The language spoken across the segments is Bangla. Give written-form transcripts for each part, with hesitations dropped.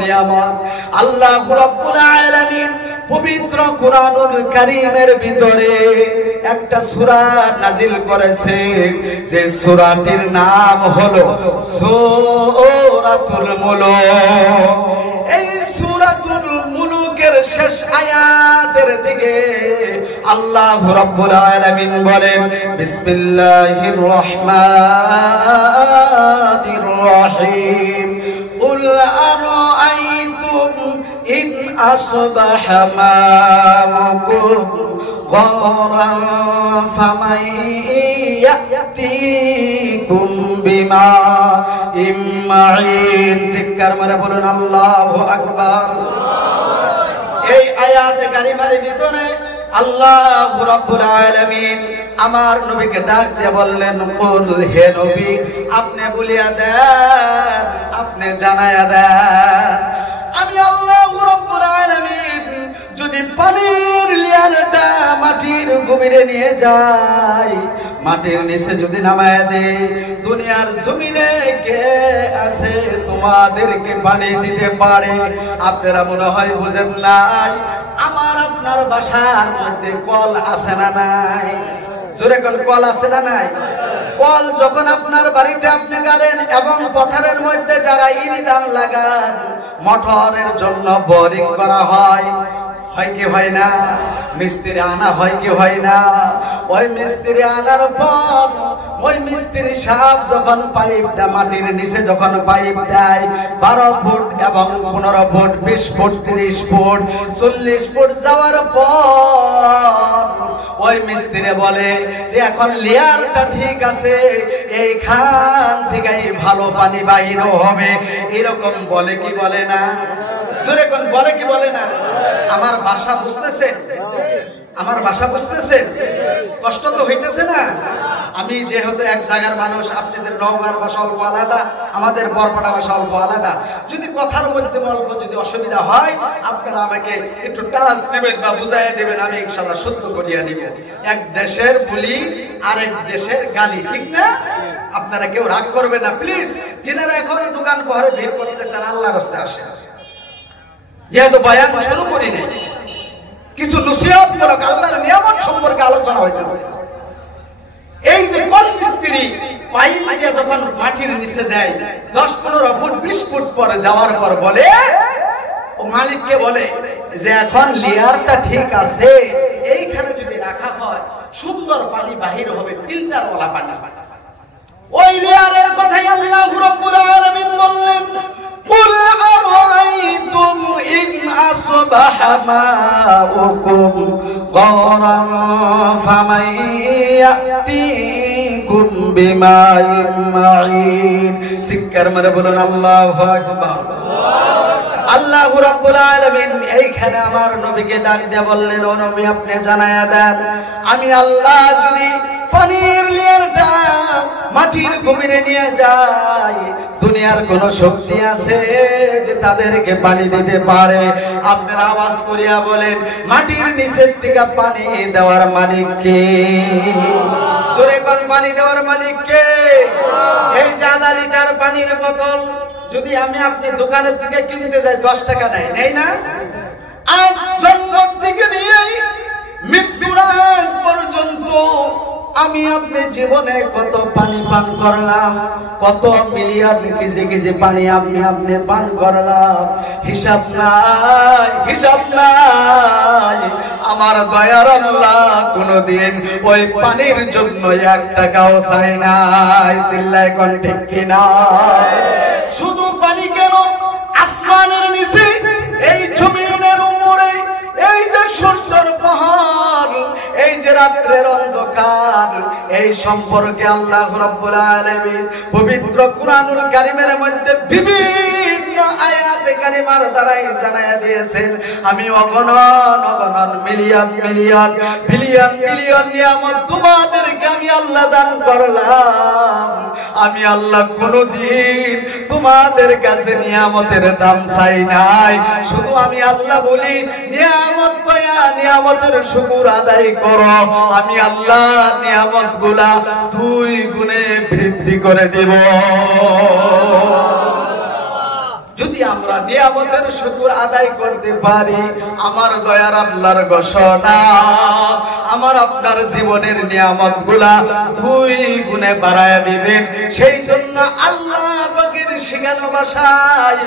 নিয়ামত। আল্লাহ রাব্বুল আলামিন পবিত্র কুরআনুল কারীমের ভিতরে একটা সূরা নাজিল করেছে, যে সূরাটির নাম হলো সূরাতুল মুলুক। এই সূরাতুল মুলুকের শেষ আয়াতের দিকে আল্লাহ রাব্বুল আলামিন বলেন, বিসমিল্লাহির রহমানির রহিম, কুল আরাআইতুম ইন আসবাহা মাউকুম গওরান ফামান ইয়াতিকুম বিমাইন মাঈন। জিকির মারে বলুন আল্লাহু আকবার। এই আয়াতে কারিমার ভিতরে আল্লাহ রাব্বুল আলামিন আমার নবীকে ডাক দিয়ে বললেন, কুল, হে নবী আপনি বলিয়া দেন, আপনি জানায়া দেন, আমি আল্লাহ রাব্বুল আলামিন যদি পানির লেয়ারটা মাটির গভীরে নিয়ে যাই, মাটির নিচে যদি নামায় দেই, দুনিয়ার জমিনে কে আছে তোমাদেরকে পানি দিতে পারে? আপনারা মনে হয় বুঝেন নাই, আমার আপনার বাসার মধ্যে কল আছে না নাই? জোরে কোন কল আছে না নাই? কল যখন আপনার বাড়িতে আপনি গাড়েন এবং পথারের মধ্যে যারা ইরিদান লাগান, মোটরের জন্য বোরিং করা হয়, হয় কি হয় না? মিস্ত্রি আনা হয় কি হয় না? ওই মিস্ত্রি আনার পর ওই মিস্ত্রি সাহেব যখন পাইপ দেয়, মাটির নিচে যখন পাইপ দেয় 12 ফুট এবং 15 ফুট, 20 ফুট, 30 ফুট, 40 ফুট যাওয়ার পর ওই মিস্ত্রি বলে যে এখন লেয়ারটা ঠিক আছে, এইখান থেকে ভালো পানি বাহির হবে, এরকম বলে কি বলে না? জোরে কোন বলে কি বলে না? আমার ভাষা বুঝতেছেন? আমার ভাষা বুঝতেছেন? কষ্ট তো হইতেছে না? আমি যেহেতু এক জায়গার মানুষ, আপনাদের নওগাঁর ভাষা অল্প আলাদা, আমাদের বরপাড়া ভাষা অল্প আলাদা। যদি কথার মধ্যে অল্প যদি অসুবিধা হয়, আপনারা আমাকে একটু টাচ দিবেন বা বুঝাইয়া দেবেন, আমি ইনশাআল্লাহ শুদ্ধ করিয়া নিব। এক দেশের বলি আরেক দেশের গালি, ঠিক না? আপনারা কেউ রাগ করবেন না প্লিজ। যিনারা এখন দোকান বহরে ভিড় করতেছেন, আল্লাহর রাস্তায় আসেন। যেহেতু বয়ান শুরু করি নাই, কিছু নসিহতমূলক আল্লাহর নিয়ামত সম্পর্কে আলোচনা হইতেছে। এই যে কোন মিস্ত্রি পাইপ দিয়ে যখন মাটির নিচে দেয় 10-15 ফুট 20 ফুট পরে যাওয়ার পর বলে, ও মালিককে বলে যে এখন লেয়ারটা ঠিক আছে, এইখানে যদি রাখা হয় সুন্দর পানি বাহির হবে, ফিল্টার ওয়ালা পানি। ওই লেয়ারের কথাই আল্লাহ রাব্বুল আলামিন বললেন, কুল আরাআইতুম ইন আসবাহা মাউকুম গওরান ফামান ইয়াতিকুম বিমাইন মাঈন। জিকির মারে বলুন আল্লাহু আকবার। আল্লাহ রাব্বুল আলামিন এইখানে আমার নবীকে ডাক দিয়ে বললেন, ও নবী আপনি জানায়া দেন, আমি আল্লাহ যদি পানির লেয়ারটা মাটির গভীরে নিয়ে যাই, দুনিয়ার কোন শক্তি আছে যে তাদেরকে পানি দিতে পারে? আপনারা আওয়াজ করিয়া বলেন, মাটির নিচের থেকে পানি দেওয়ার মালিক কে? জোরে কোন পানি দেওয়ার মালিক কে? এই যে 1.5 লিটার পানির বোতল যদি আমি আপনি দোকানের থেকে কিনতে যাই 10 টাকা নেয়, নেই না? আজ জন্ম থেকে নিয়ে মৃত্যুর আগ পর্যন্ত আমি আপনি জীবনে কত পানি পান করলাম, কত মিলিয়ন কেজি কেজি পানি আপনি পান করলাম, হিসাব নাই, হিসাব নাই। আমার দয়ার আল্লাহ কোনদিন ওই পানির জন্য 1 টাকাও চাই নাই। চিল্লায় কোন ঠিক কিনা? শুধু পানি কেন, আসমানের নিচে, এই জমিনের উপরে, এই যে সূর্যের পাহাড়, এই যে রাত্রের অন্ধকার, এই সম্পর্কে আল্লাহ রাব্বুল আলামিন পবিত্র কুরআনুল কারীমের মধ্যে বিভিন্ন আয়াতে কারিমার দ্বারাই জানায়া দিয়েছেন। আমি অগণন অগণন মিলিয়ন মিলিয়ন বিলিয়ন বিলিয়ন নিয়ামত তোমাদেরকে আমি আল্লাহ দান করলাম। আমি আল্লাহ কোনদিন তোমাদের কাছে নিয়ামতের দাম চাই নাই। শুধু আমি আল্লাহ বলি, নিয়ামত পায়া নিয়ামতের শুকর আদায় করো, আমি আল্লাহ নিয়ামত গুলা 2 গুণে বৃদ্ধি করে দেব। যদি আমরা নিয়ামতের শুকর আদায় করতে পারি। আমার দয়ার আল্লাহর ঘোষণা, আমার আপনার জীবনের নিয়ামতগুলা 2 গুণে বাড়ায়া দিবেন। সেই জন্য আল্লাহ পাকের শিখানো ভাষায়,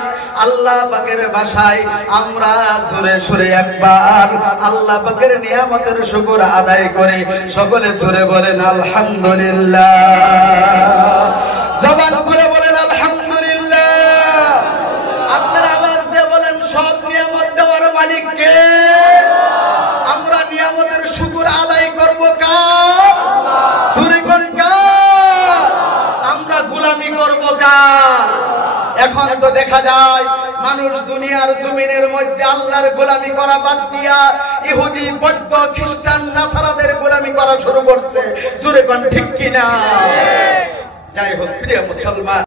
আল্লাহ পাকের ভাষায় আমরা জোরে সুরে একবার আল্লাহ পাকের নিয়ামতের শুকর আদায় করি। সকলে জোরে বলেন আলহামদুলিল্লাহ, জবান করে বলেন আলহামদুলিল্লাহ। আপনার আওয়াজ দিয়ে বলেন সব নিয়ামত দেওয়ার মালিক কে? আমরা নিয়ামতের শুকর আদায় করব কার? জোরে কোন কার? আমরা গোলামি করব কার? এখন তো দেখা যায় মানুষ দুনিয়ার জমিনের মধ্যে আল্লাহর গোলামি করা বাদ দিয়া ইহুদি, বৌদ্ধ, খ্রিস্টান, নাসারাদের গোলামি করা শুরু করছে। জোরে কোন ঠিক কিনা? যাই হোক প্রিয় মুসলমান।